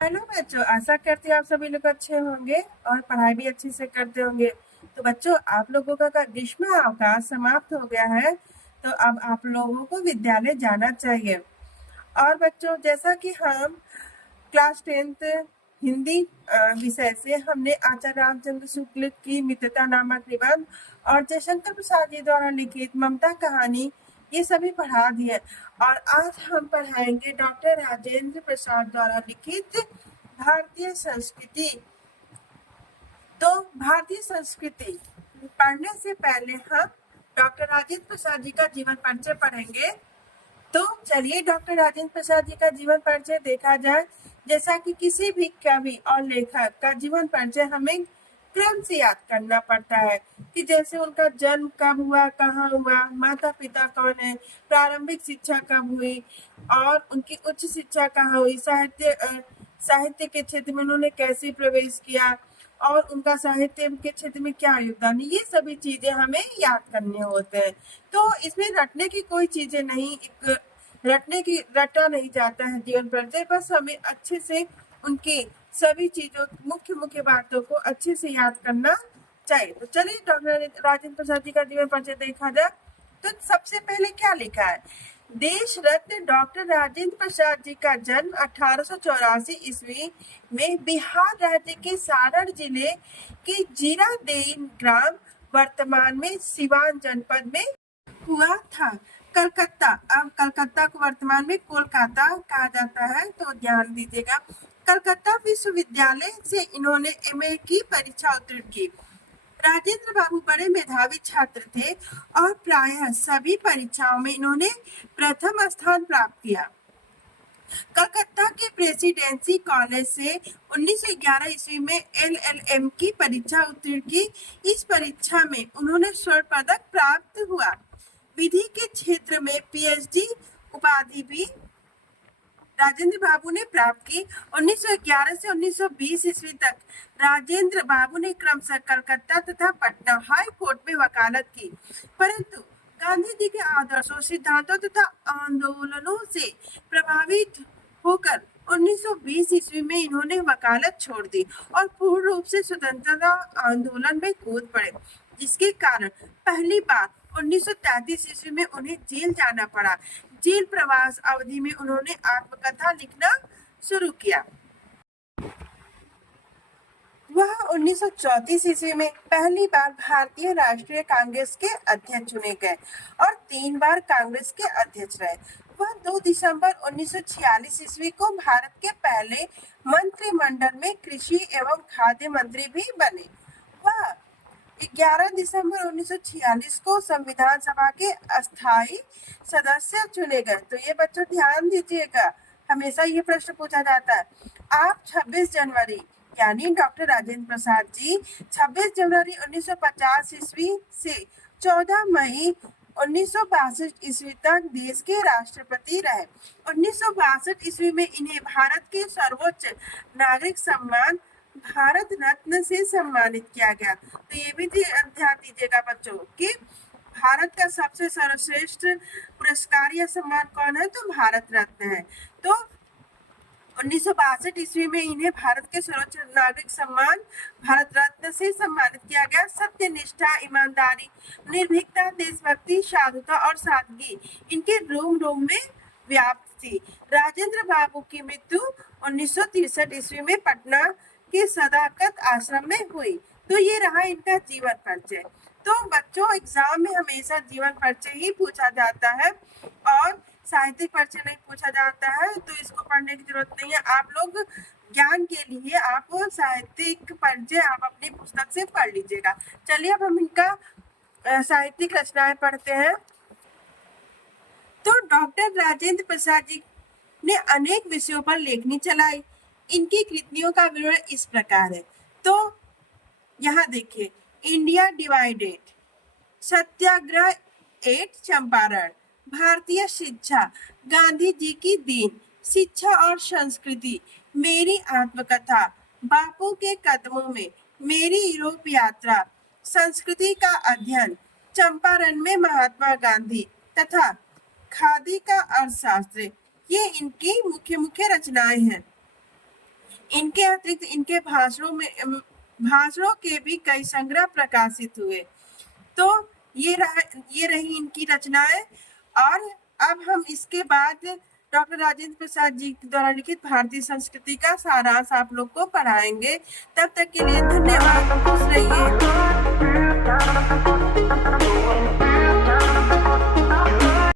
Hello बच्चों, आशा करती हूँ आप सभी लोग अच्छे होंगे और पढ़ाई भी अच्छे से करते होंगे। तो बच्चों, आप लोगों का ग्रीष्म अवकाश समाप्त हो गया है, तो अब आप लोगों को विद्यालय जाना चाहिए। और बच्चों, जैसा कि हम क्लास 10th हिंदी विषय से हमने आचार्य रामचंद्र शुक्ल की मित्रता नामक निबंध और जयशंकर प्रसाद जी द्वारा लिखित ममता कहानी ये सभी पढ़ा दिए। और आज हम पढ़ाएंगे डॉक्टर राजेंद्र प्रसाद द्वारा लिखित भारतीय संस्कृति। तो भारतीय संस्कृति पढ़ने से पहले हम डॉक्टर राजेंद्र प्रसाद जी का जीवन परिचय पढ़ेंगे। तो चलिए डॉक्टर राजेंद्र प्रसाद जी का जीवन परिचय देखा जाए। जैसा कि किसी भी कवि और लेखक का जीवन परिचय हमें क्रम से याद करना पड़ता है कि जैसे उनका जन्म कब हुआ, कहाँ हुआ, माता पिता कौन है, प्रारंभिक शिक्षा कब हुई और उनकी उच्च शिक्षा कहाँ हुई, साहित्य के क्षेत्र में उन्होंने कैसे प्रवेश किया और उनका साहित्य के क्षेत्र में क्या योगदान है, ये सभी चीजें हमें याद करने होते हैं। तो इसमें रटने की कोई चीजें नहीं, रटा नहीं जाता है जीवन परिचय, बस हमें अच्छे से उनकी सभी चीजों मुख्य मुख्य बातों को अच्छे से याद करना चाहिए। तो चलिए डॉक्टर राजेंद्र प्रसाद जी का जीवन परिचय देखा जाए। तो सबसे पहले क्या लिखा है, देश रत्न डॉक्टर राजेंद्र प्रसाद जी का जन्म 1884 ईस्वी में बिहार राज्य के सारण जिले के जीरादेई ग्राम, वर्तमान में सिवान जनपद में हुआ था। कलकत्ता, अब कलकत्ता को वर्तमान में कोलकाता कहा जाता है, तो ध्यान दीजिएगा। कलकत्ता विश्वविद्यालय से इन्होंने एमए की परीक्षा उत्तीर्ण की। राजेंद्र बाबू बड़े मेधावी छात्र थे और प्रायः सभी परीक्षाओं में इन्होंने प्रथम स्थान प्राप्त किया। कलकत्ता के प्रेसिडेंसी कॉलेज से 1911 ईस्वी में एलएलएम की परीक्षा उत्तीर्ण की। इस परीक्षा में उन्होंने स्वर्ण पदक प्राप्त हुआ। विधि के क्षेत्र में पीएचडी उपाधि भी राजेंद्र बाबू ने प्राप्त की। 1911 से 1920 ईस्वी तक राजेंद्र बाबू ने क्रमशः कलकत्ता तथा पटना हाई कोर्ट में वकालत की, परंतु गांधी जी के आदर्शों, सिद्धांतों तथा आंदोलनों से प्रभावित होकर 1920 ईस्वी में इन्होंने वकालत छोड़ दी और पूर्ण रूप से स्वतंत्रता आंदोलन में कूद पड़े, जिसके कारण पहली बार 1933 ईस्वी में उन्हें जेल जाना पड़ा। जेल प्रवास अवधि में उन्होंने आत्मकथा लिखना शुरू किया। वह 1934 ईस्वी में पहली बार भारतीय राष्ट्रीय कांग्रेस के अध्यक्ष चुने गए और 3 बार कांग्रेस के अध्यक्ष रहे। वह 2 दिसंबर 1946 ईस्वी को भारत के पहले मंत्रिमंडल में कृषि एवं खाद्य मंत्री भी बने। वह 11 दिसंबर 1946 को संविधान सभा के अस्थायी सदस्य चुने गए। तो ये बच्चों ध्यान दीजिएगा, हमेशा ये प्रश्न पूछा जाता है। आप 26 जनवरी यानी डॉक्टर राजेंद्र प्रसाद जी 26 जनवरी 1950 ईस्वी से 14 मई 1962 ईस्वी तक देश के राष्ट्रपति रहे। 1962 ईस्वी में इन्हें भारत के सर्वोच्च नागरिक सम्मान भारत रत्न से सम्मानित किया गया। तो ये भी ध्यान दीजिएगा बच्चों कि भारत का सबसे सर्वश्रेष्ठ पुरस्कार या सम्मान कौन है, तो भारत रत्न है। तो 1962 ईस्वी में इन्हें भारत के सर्वोच्च नागरिक सम्मान भारत रत्न से सम्मानित किया गया। सत्य, निष्ठा, ईमानदारी, निर्भीकता, देशभक्ति, साधुता और सादगी इनके रोम रोम में व्याप्त थी। राजेंद्र बाबू की मृत्यु 1963 ईस्वी में पटना के सदाकत आश्रम में हुई। तो ये रहा इनका जीवन परिचय। तो बच्चों, एग्जाम में हमेशा जीवन परिचय ही पूछा जाता है और साहित्यिक परिचय नहीं पूछा जाता है, तो इसको पढ़ने की जरूरत नहीं है। आप लोग ज्ञान के लिए आप साहित्यिक परिचय आप अपनी पुस्तक से पढ़ लीजिएगा। चलिए अब हम इनका साहित्यिक रचनाएं पढ़ते हैं। तो डॉक्टर राजेंद्र प्रसाद जी ने अनेक विषयों पर लेखनी चलाई। इनकी कृतियों का विवरण इस प्रकार है। तो यहाँ देखिए, इंडिया डिवाइडेड, सत्याग्रह 8, चंपारण, भारतीय शिक्षा, गांधी जी की दीन, शिक्षा और संस्कृति, मेरी आत्मकथा, बापू के कदमों में, मेरी यूरोप यात्रा, संस्कृति का अध्ययन, चंपारण में महात्मा गांधी तथा खादी का अर्थशास्त्र, ये इनकी मुख्य मुख्य रचनाएं हैं। इनके अतिरिक्त इनके भाषणों के भी कई संग्रह प्रकाशित हुए। तो ये रही इनकी रचनाएं। और अब हम इसके बाद डॉक्टर राजेंद्र प्रसाद जी द्वारा लिखित भारतीय संस्कृति का सारांश आप लोग को पढ़ाएंगे। तब तक के लिए धन्यवाद, खुश रहिए।